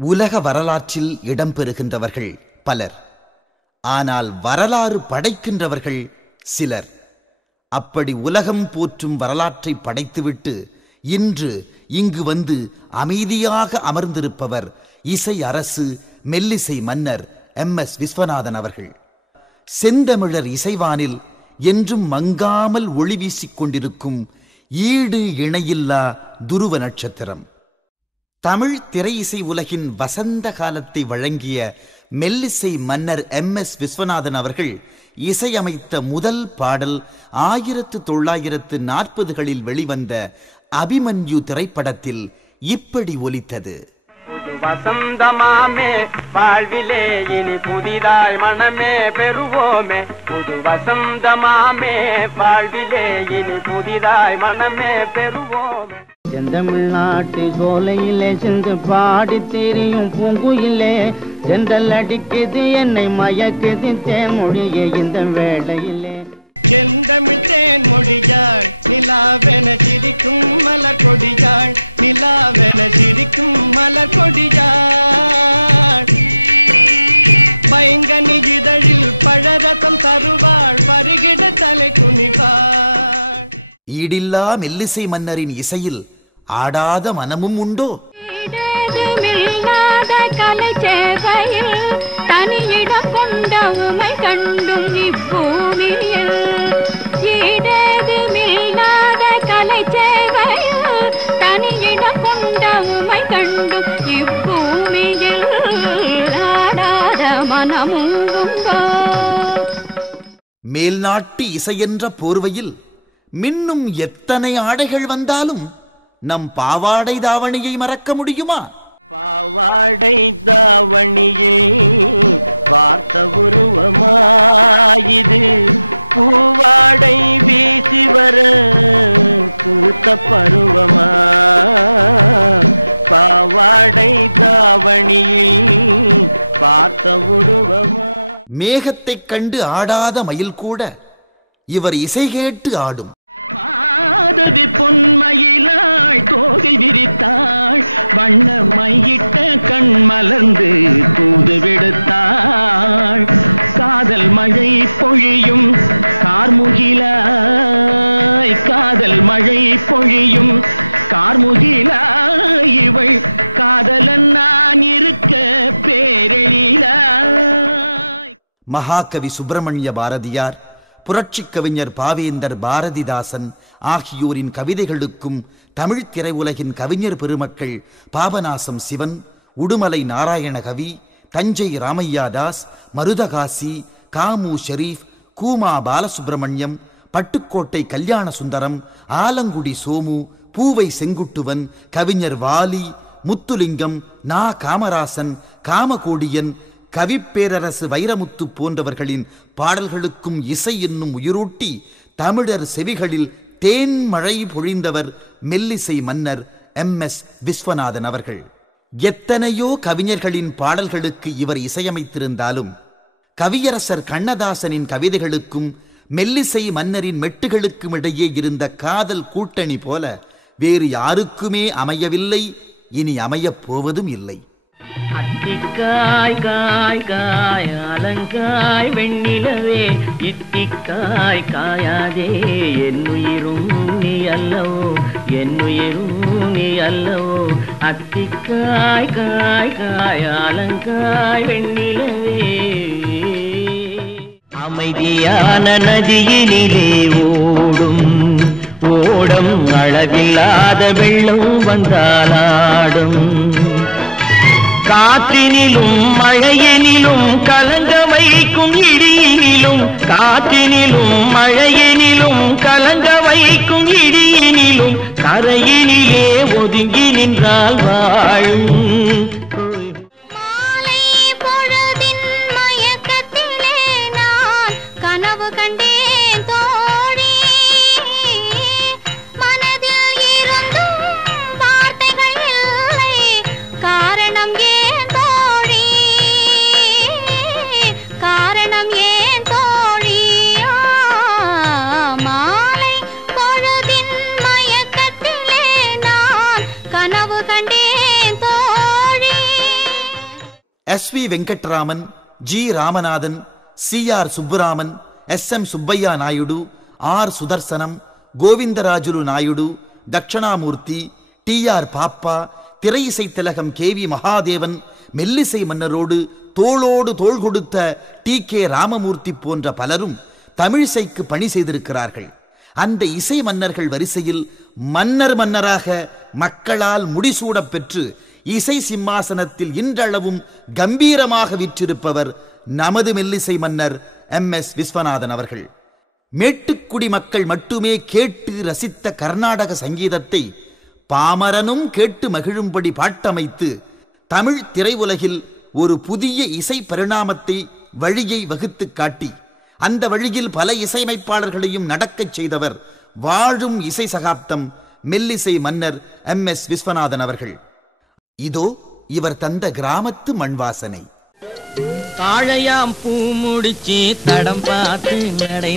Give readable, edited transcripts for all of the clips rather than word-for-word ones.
உலக வரலாற்றில் இடம்பெறுகின்றவர்கள் பலர். ஆனால் வரலாறு படைக்கின்றவர்கள் சிலர். அப்படி உலகம் போற்றும் வரலாற்றை படைத்துவிட்டு இன்று இங்கு வந்து அமைதியாக அமர்ந்திருப்பவர் இசை அரசு மெல்லிசை மன்னர் MS விஸ்வநாதன் அவர்கள். செந்தமிழர் இசைவானில் என்றும் மங்காமல் ஒளி வீசிக் கொண்டிருக்கும் ஈடு இணையில்லா துருவ நட்சத்திரம். தமிழ் திரை இசை உலகின் வசந்த காலத்தை வழங்கிய மெல்லிசை மன்னர் MS விஸ்வநாதன் அவர்கள் இசையமைத்த முதல் பாடல் 1940களில் வெளிவந்த அபிமன்யு திரைப்படத்தில் இப்படி ஒலித்தது. வசந்தமாமே வாழ்விலே இனி புதிதாய் மனமே பெறுவோமே. புது வசந்தமாமே வாழ்விலே இனி புதிதாய் மனமே பெறுவோமே. செந்தமிழ்நாட்டு சோலையிலே சென்று பாடி தெரியும் பூங்குயிலே சென்றல் அடிக்குது என்னை மயக்குது தேன்மொழியே இந்த வேளையிலே. செந்தமிழ் தேன்மொழியாள் நிலாவென சிரிக்கும் மலர் கொடியாள் நிலாவென சிரிக்கும் மலர் கொடியாள். பைங்கனி இதழில் பழரசம் தருவாள் பருகிட தலை குனிவாள். ஈடில்லா மெல்லிசை மன்னரின் இசையில் ஆடாத மனமும் உண்டோ? கலை சேவையில் தனியிடம் கொண்ட உமை கண்டும் இப்பூமியில் ஈடேதுமில்லாத கலை சேவையில் தனியிடம் கொண்ட உமை கண்டும் இப்பூமியில் ஆடாத மனமும் உண்டோ? மேல்நாட்டு இசையென்ற போர்வையில் மின்னும் எத்தனை ஆடைகள் வந்தாலும் நம் பாவாடை தாவணியை மறக்க முடியுமா? பாவாடை தாவணியில் பார்த்த உருவமாயிது பூவாடை வீசி வர பூத்த பருவமா. பாவாடை தாவணியில் பார்த்த உருவமா. மேகத்தைக் கண்டு ஆடாத மயில் கூட இவர் இசை கேட்டு ஆடும். மாதவி பொன்மயிலாள் தோகை விரித்தாள் வண்ண மையிட்ட கண் மலர்ந்து தூது விடுத்தாள். காதல் மழை பொழியும் கார்முகிலாய் காதல் மழை பொழியும் கார்முகிலாய் இவள் காதலன் நான் இருக்க பேரெழிலாய். மகாகவி சுப்பிரமணிய பாரதியார், புரட்சி கவிஞர் பாவேந்தர் பாரதிதாசன் ஆகியோரின் கவிதைகளுக்கும் தமிழ் திரையுலகின் கவிஞர் பெருமக்கள் பாபநாசம் சிவன், உடுமலை நாராயணகவி, தஞ்சை ராமையா தாஸ், மருதகாசி, காமு ஷெரீப், கூமா பாலசுப்பிரமணியம், பட்டுக்கோட்டை கல்யாண சுந்தரம், ஆலங்குடி சோமு, பூவை செங்குட்டுவன், கவிஞர் வாலி, முத்துலிங்கம், நா காமராசன், காமகோடியன், கவிப்பேரரசு வைரமுத்து போன்றவர்களின் பாடல்களுக்கும் இசை என்னும் உயிரூட்டி தமிழர் செவிகளில் தேன் மழை பொழிந்தவர் மெல்லிசை மன்னர் MS விஸ்வநாதன் அவர்கள். எத்தனையோ கவிஞர்களின் பாடல்களுக்கு இவர் இசையமைத்திருந்தாலும் கவியரசர் கண்ணதாசனின் கவிதைகளுக்கும் மெல்லிசை மன்னரின் மெட்டுகளுக்கும் இடையே இருந்த காதல் கூட்டணி போல வேறு யாருக்குமே அமையவில்லை, இனி அமையப் போவதும் இல்லை. அத்திக்காய் காய் காய் அலங்காய் வெண்ணிலவே இத்திக்காய் காயாதே என்னுயிரும் நீ அல்லவோ என்னுயிரும் நீ அல்லவோ. அத்திக்காய் காய் காய் அலங்காய் வெண்ணிலவே. அமைதியான நதியினிலே ஓடும் ஓடம் அளவில்லாத வெள்ளம் வந்தாலாடும். காற்றினிலும் மழையினிலும் கலங்க வைக்கும் இடியினிலும் காற்றினிலும் மழையினிலும் கலங்க வைக்கும் இடியினிலும் கரையினிலே ஒதுங்கி நின்றால் வாழும். மாலை பொழுதின் மயக்கத்திலே நான் கனவு கண்டேன் தோழி. மனதில் இருந்தும் வார்த்தைகள் இல்லை, காரணம் ஏன் தோழி, காரணம் ஏன் தோழி. மாலை பொழுதின் மயக்கத்திலே நான் கனவு கண்டேன் தோழி. SV Venkatraman, G Ramanathan, CR Subburaman, SM Subbaiah Naidu, R Sudarshanam, Govindarajulu Naidu, Dakshinamurthy, TR பாப்பா, திரை இசை திலகம் KV மகாதேவன், மெல்லிசை மன்னரோடு தோளோடு தோள் கொடுத்த TK ராமமூர்த்தி போன்ற பலரும் தமிழிசைக்கு பணி செய்திருக்கிறார்கள். அந்த இசை மன்னர்கள் வரிசையில் மன்னராக மக்களால் முடிசூடப் பெற்று இசை சிம்மாசனத்தில் இன்றளவும் கம்பீரமாக வீற்றிருப்பவர் நமது மெல்லிசை மன்னர் MS விஸ்வநாதன் அவர்கள். மேட்டுக்குடி மக்கள் மட்டுமே கேட்டு ரசித்த கர்நாடக சங்கீதத்தை பாமரனும் கேட்டு மகிழும்படி பாட்டமைத்து தமிழ் திரையுலகில் ஒரு புதிய இசை பரிணாமத்தை வழியை வகுத்து காட்டி அந்த வழியில் பல இசையமைப்பாளர்களையும் நடக்கச் செய்தவர் வாழும் இசை சகாப்தம் மெல்லிசை மன்னர் MS விஸ்வநாதன் அவர்கள். இதோ இவர் தந்த கிராமத்து மண்வாசனை. தாழையாம் பூ முடிச்சு தடம் பார்த்து நடை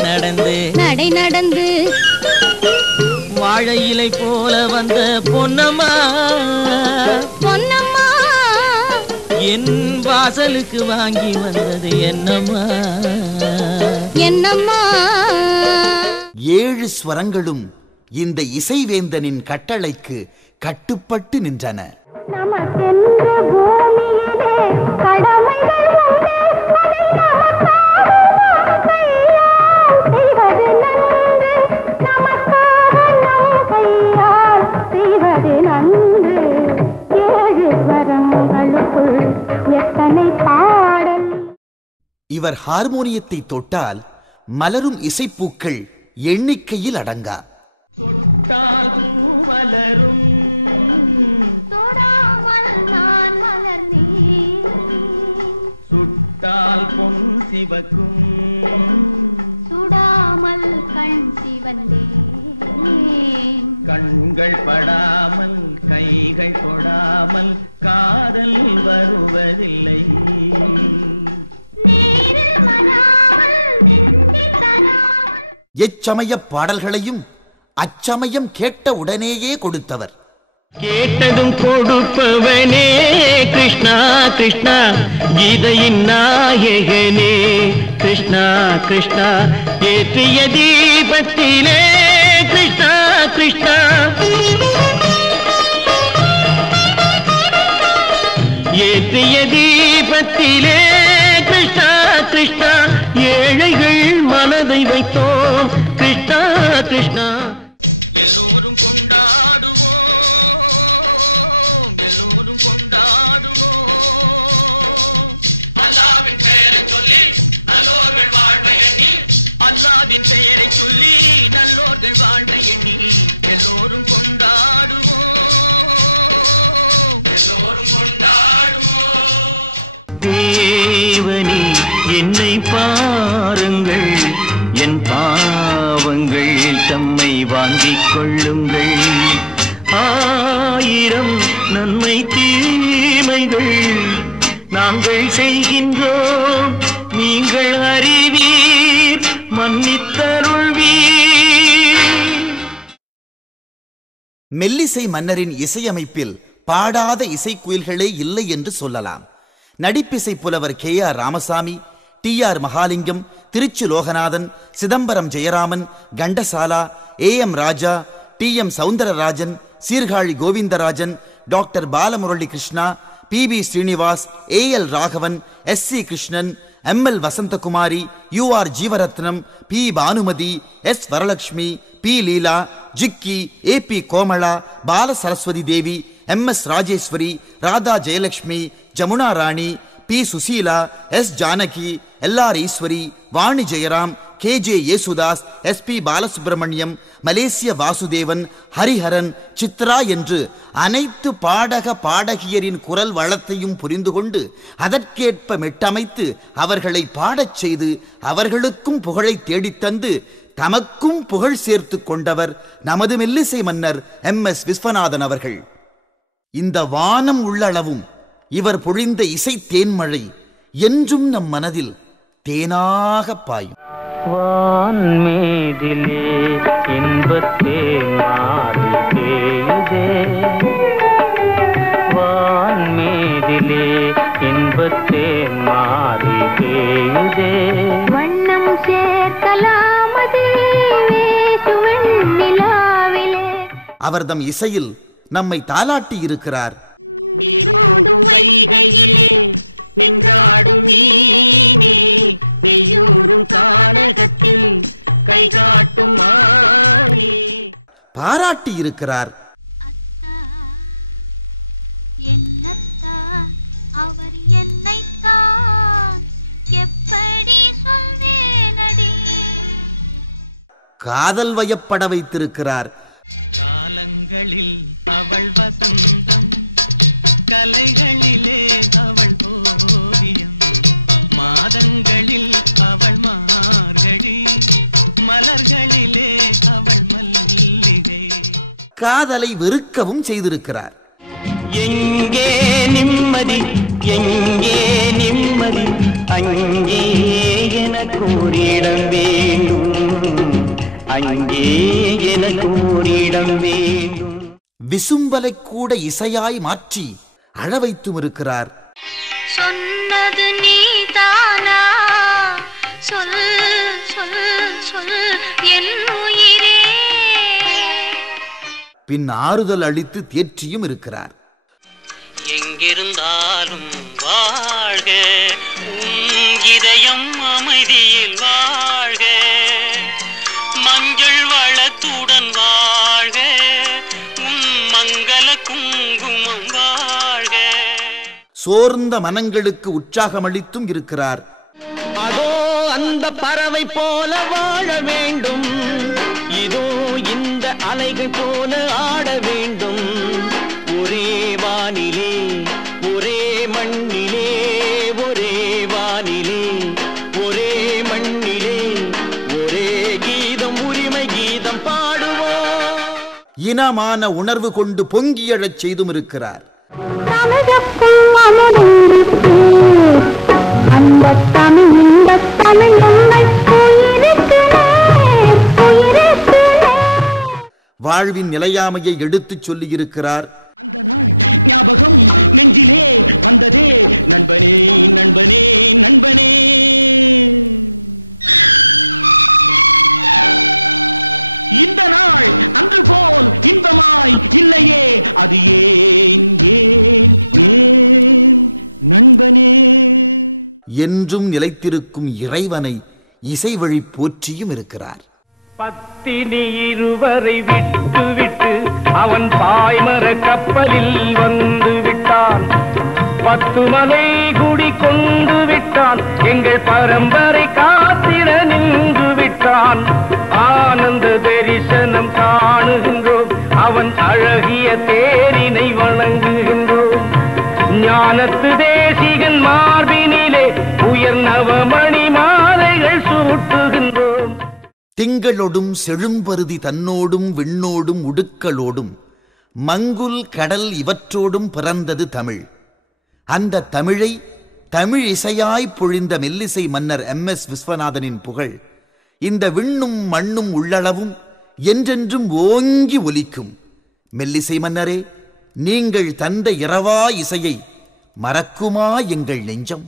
நடந்து வாழை இலை போல வந்த பொன்னம்மா என் வாசலுக்கு வாங்கி வந்தது என்னம்மா 7 ஸ்வரங்களும் இந்த இசைவேந்தனின் கட்டளைக்கு கட்டுப்பட்டு நின்றன. இவர் ஹார்மோனியத்தை தொட்டால் மலரும் இசைப்பூக்கள் எண்ணிக்கையில் அடங்கா. தொட்டால் மலரும் சுட்டால் பொன் சிவக்கும் சுடாமல் கண் சிவந்தே கண்கள் படாமல் கைகள் தொடாமல் காதல் வருவதில்லை. எச்சமய பாடல்களையும் அச்சமயம் கேட்ட உடனேயே கொடுத்தவர். கேட்டதும் கொடுப்பவனே கிருஷ்ணா கிருஷ்ணா கீதையின் நாயகனே கிருஷ்ணா கிருஷ்ணா ஏற்றிய தீபத்திலே கிருஷ்ணா கிருஷ்ணா ஏற்றிய தீபத்திலே கிருஷ்ணா கிருஷ்ணா ஏழைகள் மனதை வைத்தோம் கிருஷ்ணா கிருஷ்ணா. எல்லோரும் கொண்டாடுவோம் எல்லோரும் கொண்டாடுவோம் அல்லாவின் பெயரை சொல்லி நல்லோர்கள் வாழ்வை எண்ணி அல்லாவின் பெயரை சொல்லி நல்லோர்கள் வாழ்வை எண்ணி எல்லோரும் கொண்டாடுவோம் எல்லோரும் கொண்டாடுவோம். தேவனே என்னை பாருங்கள் என் பாவங்கள் தம்மை வாங்கிக் கொள்ளுங்கள் 1000 நன்மை தீமைகள் நாங்கள் செய்கின்றோம் நீங்கள் அறிவீர் மன்னித்தருள்வீர். மெல்லிசை மன்னரின் இசையமைப்பில் பாடாத இசைக்குயில்களே இல்லை என்று சொல்லலாம். நடிப்பிசை புலவர் KR Ramasamy, TR Mahalingam, Tiruchi Loganathan, Chidambaram Jayaraman, Ghantasala, AM Raja, TM Soundararajan, Sirkazhi Govindarajan, doctor Balamurali Krishna, PB Srinivas, AL Raghavan, SC Krishnan, ML Vasanthakumari, UR Jeevarathnam, P Bhanumathi, S Varalakshmi, P Leela, Jikki, AP Komala, Bala Saraswathi Devi, MS Rajeswari, Radha Jayalakshmi, Jamuna Rani, P Susheela, S Janaki, LR Eswari, Vani Jayaram, KJ Yesudas, SP Balasubrahmanyam, Malaysia Vasudevan, Hariharan, Chitra என்று அனைத்து பாடக பாடகியரின் குரல் வளத்தையும் புரிந்து கொண்டு அதற்கேற்ப மெட்டமைத்து அவர்களை பாடச் செய்து அவர்களுக்கும் புகழை தேடித்தந்து தமக்கும் புகழ் சேர்த்து கொண்டவர் நமது மெல்லிசை மன்னர் MS விஸ்வநாதன் அவர்கள். இந்த வானம் உள்ளளவும் இவர் பொழிந்த இசை தேன்மழை என்றும் நம் மனதில் தேனாக பாயும். வான்மீதிலே இன்பத்தே மாறி பெய்யுதே வான்மீதிலே இன்பத்தே அவர்தம் இசையில் நம்மை தாலாட்டி இருக்கிறார். நீராடும் வைகையிலே நின்றாடும் மீனே, நெய்யூரும் கானகத்தில் கை காட்டும் மானே. பாராட்டி இருக்கிறார். அத்தா என்னத்தா அவர் என்னைத்தான் எப்படி சொல்வேனடி. காதல் வயப்பட வைத்திருக்கிறார். காலங்களில் அவள் வசந்தம், கலைகளிலே அவள் ஓவியம், மாதங்களில் அவள் மார்கழி, மலர்களிலே அவள் மல்லிகை. காதலை வெறுக்கவும் செய்திருக்கிறார். எங்கே நிம்மதி, எங்கே நிம்மதி, அங்கே எனக்கு ஓரிடம் வேண்டும், அங்கே எனக்கு ஓரிடம் வேண்டும். விசும்பலை கூட இசையாய் மாற்றி அழ வைத்தும் இருக்கிறார். சொன்னது நீதானா, சொல் சொல் சொல் என் உயிரே. பின் ஆறுதல் அளித்து தேற்றியும் இருக்கிறார். எங்கிருந்தாலும் வாழ்க, உன் இதயம் அமைதியில் வாழ்க, மஞ்சள் வளத்துடன் வாழ்க, உன் மங்கள குங்குமம் வாழ்க. சோர்ந்த மனங்களுக்கு உற்சாகமளித்தும் இருக்கிறார். அதோ அந்த பறவை போல வாழ வேண்டும், இதோ இந்த அலைகள் போல ஆட வேண்டும், ஒரே வானிலே ஒரே மண்ணிலே, ஒரே வானிலே ஒரே மண்ணிலே, ஒரே கீதம் உரிமை கீதம் பாடுவோம். இனமான உணர்வு கொண்டு பொங்கியழச் செய்தும் இருக்கிறார். தமிழுக்குள் அமுதூருக்கு அந்த தமிழ் இந்த தமிழ் உங்கள் உயிருக்கு நேர், உயிருக்கு நேர். வாழ்வின் நிலையாமையை எடுத்துச் சொல்லியிருக்கிறார். அந்த நாள் ஞாபகம் நெஞ்சிலே வந்ததே, நண்பனே நண்பனே நண்பனே. இந்த நாள் அன்று போல் இன்பமாய் இல்லையே, அது ஏன் ஏன் ஏன் நண்பனே. என்றும் நிலைத்திருக்கும் இறைவனை இசை வழி போற்றியும் இருக்கிறார். பத்தினி இருவரை விட்டு விட்டு அவன் பாய்மர கப்பலில் வந்து விட்டான், 10 மலை குடி கொண்டு விட்டான், எங்கள் பரம்பரை காத்திட நின்று விட்டான். ஆனந்த தரிசனம் காணுகின்றோம், அவன் அழகிய தேரினை வணங்குகின்றோம். ஞானத்து தேசிகன் மார்பினிலே உயர் நவமணி மாலைகள் சூட்டுகின்றோம். திங்களோடும் செழும்பருதி தன்னோடும் விண்ணோடும் உடுக்களோடும் மங்குல் கடல் இவற்றோடும் பிறந்தது தமிழ். அந்த தமிழை தமிழ் இசையாய் பொழிந்த மெல்லிசை மன்னர் MS விஸ்வநாதனின் புகழ் இந்த விண்ணும் மண்ணும் உள்ளளவும் என்றென்றும் ஓங்கி ஒலிக்கும். மெல்லிசை மன்னரே, நீங்கள் தந்த இரவா இசையை மறக்குமா எங்கள் நெஞ்சம்?